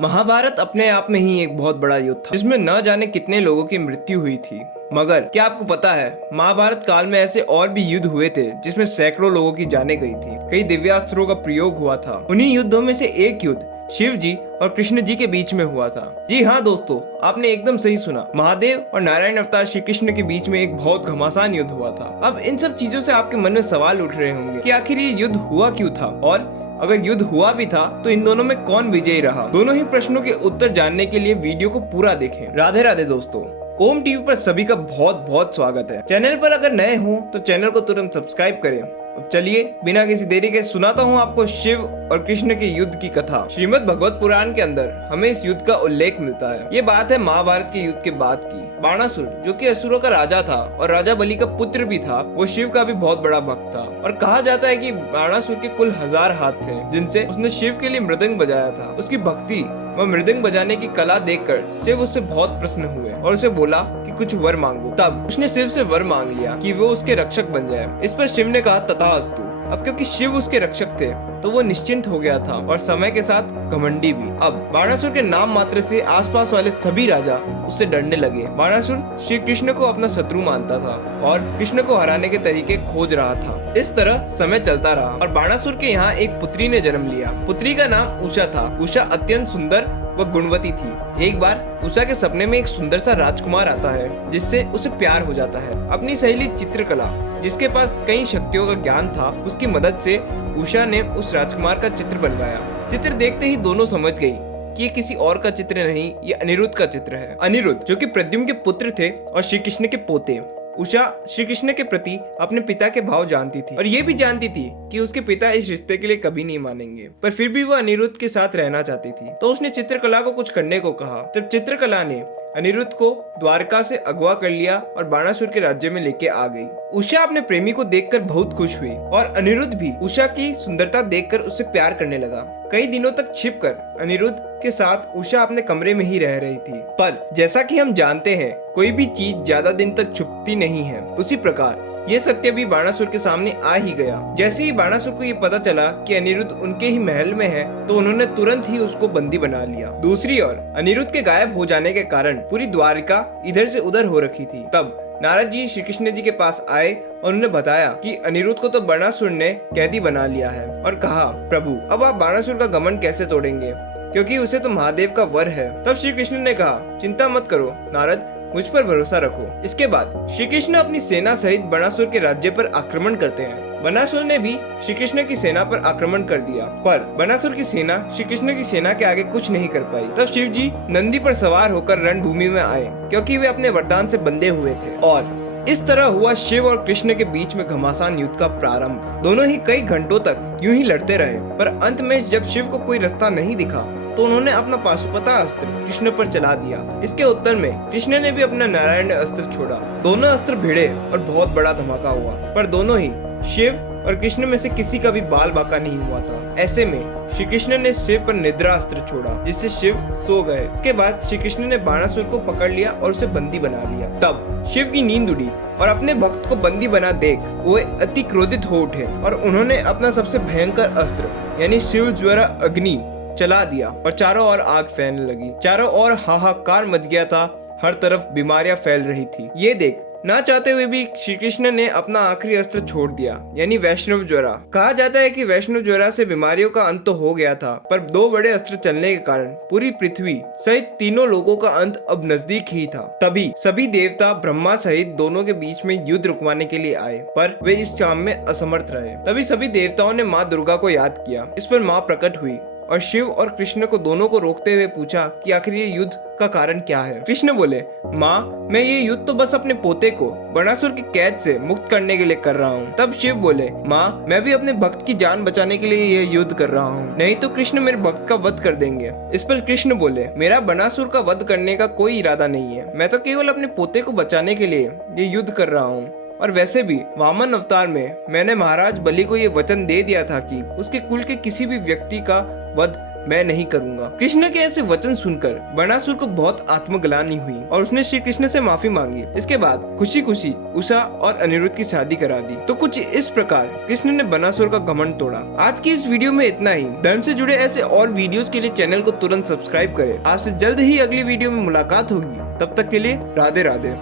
महाभारत अपने आप में ही एक बहुत बड़ा युद्ध था जिसमें न जाने कितने लोगों की मृत्यु हुई थी। मगर क्या आपको पता है महाभारत काल में ऐसे और भी युद्ध हुए थे जिसमें सैकड़ों लोगों की जानें गई थी। कई दिव्यास्त्रों का प्रयोग हुआ था। उन्हीं युद्धों में से एक युद्ध शिव जी और कृष्ण जी के बीच में हुआ था। जी हाँ दोस्तों, आपने एकदम सही सुना। महादेव और नारायण अवतार श्री कृष्ण के बीच में एक बहुत घमासान युद्ध हुआ था। अब इन सब चीजों से आपके मन में सवाल उठ रहे होंगे कि आखिर ये युद्ध हुआ क्यों था, और अगर युद्ध हुआ भी था तो इन दोनों में कौन विजयी रहा। दोनों ही प्रश्नों के उत्तर जानने के लिए वीडियो को पूरा देखें। राधे राधे दोस्तों, ओम टीवी पर सभी का बहुत बहुत स्वागत है। चैनल पर अगर नए हो तो चैनल को तुरंत सब्सक्राइब करें। अब चलिए बिना किसी देरी के सुनाता हूँ आपको शिव और कृष्ण के युद्ध की कथा। श्रीमद् भगवत पुराण के अंदर हमें इस युद्ध का उल्लेख मिलता है। ये बात है महाभारत के युद्ध के बाद की। बाणासुर जो कि असुरों का राजा था और राजा बलि का पुत्र भी था, वो शिव का भी बहुत बड़ा भक्त था। और कहा जाता है कि बाणासुर के कुल 1000 हाथ थे जिनसे उसने शिव के लिए मृदंग बजाया था। उसकी भक्ति व मृदंग बजाने की कला देखकर शिव उससे बहुत प्रसन्न हुए और उसे बोला कि कुछ वर मांगो। तब उसने शिव से वर मांग लिया कि वो उसके रक्षक बन जाए। इस पर शिव ने कहा तथास्तु। अब क्योंकि शिव उसके रक्षक थे तो वो निश्चिंत हो गया था और समय के साथ घमंडी भी। अब बाणासुर के नाम मात्र से आसपास वाले सभी राजा उससे डरने लगे। बाणासुर श्री कृष्ण को अपना शत्रु मानता था और कृष्ण को हराने के तरीके खोज रहा था। इस तरह समय चलता रहा और बाणासुर के यहाँ एक पुत्री ने जन्म लिया। पुत्री का नाम उषा था। उषा अत्यंत सुंदर व गुणवती थी। एक बार उषा के सपने में एक सुंदर सा राजकुमार आता है जिससे उसे प्यार हो जाता है। अपनी सहेली चित्रकला जिसके पास कई शक्तियों का ज्ञान था, उसकी मदद से उषा ने उस राजकुमार का चित्र बनवाया। चित्र देखते ही दोनों समझ गई कि ये किसी और का चित्र नहीं, ये अनिरुद्ध का चित्र है। अनिरुद्ध जो कि प्रद्युम्न के पुत्र थे और श्री कृष्ण के पोते। उषा श्री कृष्ण के प्रति अपने पिता के भाव जानती थी और ये भी जानती थी कि उसके पिता इस रिश्ते के लिए कभी नहीं मानेंगे, पर फिर भी वो अनिरुद्ध के साथ रहना चाहती थी। तो उसने चित्रकला को कुछ करने को कहा। जब चित्रकला ने अनिरुद्ध को द्वारका से अगवा कर लिया और बाणासुर के राज्य में लेके आ गई। उषा अपने प्रेमी को देखकर बहुत खुश हुई और अनिरुद्ध भी उषा की सुंदरता देखकर उससे प्यार करने लगा। कई दिनों तक छिपकर अनिरुद्ध के साथ उषा अपने कमरे में ही रह रही थी। पर जैसा कि हम जानते हैं, कोई भी चीज ज्यादा दिन तक छुपती नहीं है। उसी प्रकार ये सत्य भी बाणासुर के सामने आ ही गया। जैसे ही बाणासुर को ये पता चला कि अनिरुद्ध उनके ही महल में है तो उन्होंने तुरंत ही उसको बंदी बना लिया। दूसरी ओर अनिरुद्ध के गायब हो जाने के कारण पूरी द्वारिका इधर से उधर हो रखी थी। तब नारद जी श्री कृष्ण जी के पास आए और उन्हें बताया कि अनिरुद्ध को तो बाणासुर ने कैदी बना लिया है और कहा, प्रभु अब आप बाणासुर का घमंड कैसे तोड़ेंगे, क्योंकि उसे तो महादेव का वर है। तब श्री कृष्ण ने कहा, चिंता मत करो नारद, मुझ पर भरोसा रखो। इसके बाद श्री कृष्ण अपनी सेना सहित बाणासुर के राज्य पर आक्रमण करते हैं। बाणासुर ने भी श्री कृष्ण की सेना पर आक्रमण कर दिया, पर बाणासुर की सेना श्री कृष्ण की सेना के आगे कुछ नहीं कर पाई। तब शिव जी नंदी पर सवार होकर रणभूमि में आए, क्योंकि वे अपने वरदान से बंधे हुए थे। और इस तरह हुआ शिव और कृष्ण के बीच में घमासान युद्ध का प्रारंभ। दोनों ही कई घंटों तक यूं ही लड़ते रहे, पर अंत में जब शिव को कोई रास्ता नहीं दिखा तो उन्होंने अपना पाशुपता अस्त्र कृष्ण पर चला दिया। इसके उत्तर में कृष्ण ने भी अपना नारायण अस्त्र छोड़ा। दोनों अस्त्र भिड़े और बहुत बड़ा धमाका हुआ, पर दोनों ही शिव और कृष्ण में से किसी का भी बाल बाका नहीं हुआ था। ऐसे में श्री कृष्ण ने शिव पर निद्रा अस्त्र छोड़ा जिससे शिव सो गए। इसके बाद श्री कृष्ण ने बाणासुर को पकड़ लिया और उसे बंदी बना लिया। तब शिव की नींद उड़ी और अपने भक्त को बंदी बना देख वो अति क्रोधित हो उठे और उन्होंने अपना सबसे भयंकर अस्त्र यानी शिव ज्वाला अग्नि चला दिया और चारों ओर आग फैलने लगी। चारों ओर हाहाकार मच गया था, हर तरफ बीमारियां फैल रही थी। ये देख ना चाहते हुए भी श्री कृष्ण ने अपना आखिरी अस्त्र छोड़ दिया यानी वैष्णव ज्वाला। कहा जाता है कि वैष्णव ज्वाला से बीमारियों का अंत तो हो गया था, पर 2 बड़े अस्त्र चलने के कारण पूरी पृथ्वी सहित तीनों लोगों का अंत अब नजदीक ही था। तभी सभी देवता ब्रह्मा सहित दोनों के बीच में युद्ध रुकवाने के लिए आए, पर वे इस काम में असमर्थ रहे। तभी सभी देवताओं ने माँ दुर्गा को याद किया। इस पर माँ प्रकट हुई और शिव और कृष्ण को दोनों को रोकते हुए पूछा कि आखिर ये युद्ध का कारण क्या है। कृष्ण बोले, माँ मैं ये युद्ध तो बस अपने पोते को बाणासुर की कैद से मुक्त करने के लिए कर रहा हूँ। तब शिव बोले, माँ मैं भी अपने भक्त की जान बचाने के लिए ये युद्ध कर रहा हूँ, नहीं तो कृष्ण मेरे भक्त का वध कर देंगे। इस पर कृष्ण बोले, मेरा बाणासुर का वध करने का कोई इरादा नहीं है, मैं तो केवल अपने पोते को बचाने के लिए ये युद्ध कर रहा हूँ। और वैसे भी वामन अवतार में मैंने महाराज बलि को ये वचन दे दिया था कि उसके कुल के किसी भी व्यक्ति का वध मैं नहीं करूंगा। कृष्ण के ऐसे वचन सुनकर बनासुर को बहुत आत्मग्लानि हुई और उसने श्री कृष्ण से माफी मांगी। इसके बाद खुशी खुशी उषा और अनिरुद्ध की शादी करा दी। तो कुछ इस प्रकार कृष्ण ने बनासुर का घमंड तोड़ा। आज की इस वीडियो में इतना ही। धर्म से जुड़े ऐसे और वीडियोस के लिए चैनल को तुरंत सब्सक्राइब करें। आपसे जल्द ही अगली वीडियो में मुलाकात होगी। तब तक के लिए राधे राधे।